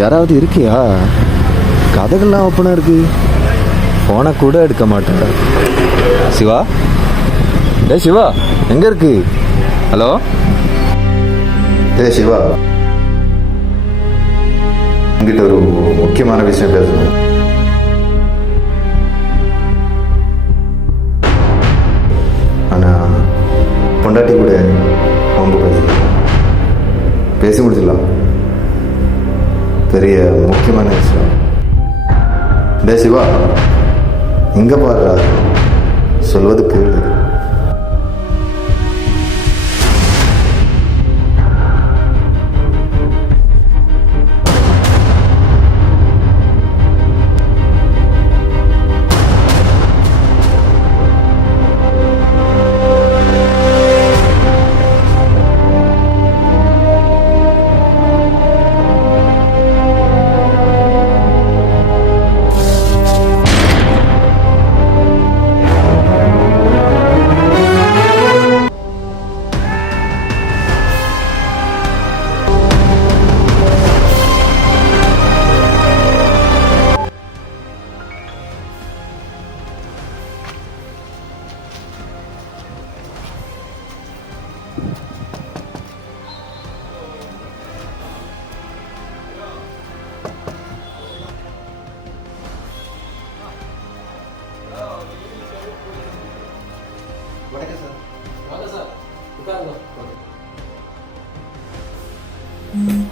யாராவது இருக்கியா? கதைகள்லாம் ஓப்பனாக இருக்கு. ஃபோனை கூட எடுக்க மாட்டேன். சிவா, சிவா எங்கே இருக்கு? ஹலோ சிவா, என்கிட்ட ஒரு முக்கியமான விஷயம் பேசணும். ஆனால் பொண்டாட்டி கூட ரொம்ப பேசி முடிச்சிடலாம். பெரிய முக்கியமான விஷயம். சிவா, இங்கே பாடுறா, சொல்வது கேளு.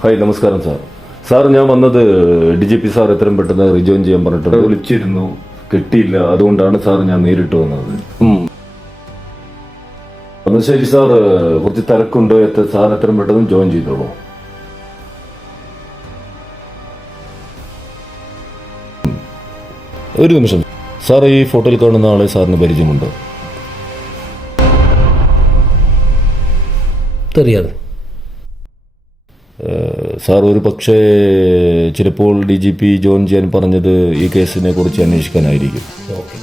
ഹായ്, നമസ്കാരം സാർ. സാർ, ഞാൻ വന്നത് DGP സാർ എത്രയും പെട്ടെന്ന് റിജോയിൻ ചെയ്യാൻ പറഞ്ഞിട്ട് വിളിച്ചിരുന്നു, കിട്ടിയില്ല. അതുകൊണ്ടാണ് സാർ ഞാൻ നേരിട്ട് വന്നത്. ശരി സാർ, കുറച്ച് തിരക്കുണ്ട്. സാർ എത്രയും പെട്ടെന്ന് ജോയിൻ ചെയ്തോളൂ. ഒരു നിമിഷം സാർ, ഈ ഫോട്ടോയിൽ കാണുന്ന ആളെ സാറിന് പരിചയമുണ്ടോ? தெரியாது സാർ, ഒരു പക്ഷേ ചിലപ്പോൾ DGP ജോയിൻ ചെയ്യാൻ പറഞ്ഞത് ഈ കേസിനെ കുറിച്ച് അന്വേഷിക്കാനായിരിക്കും. ഓക്കെ.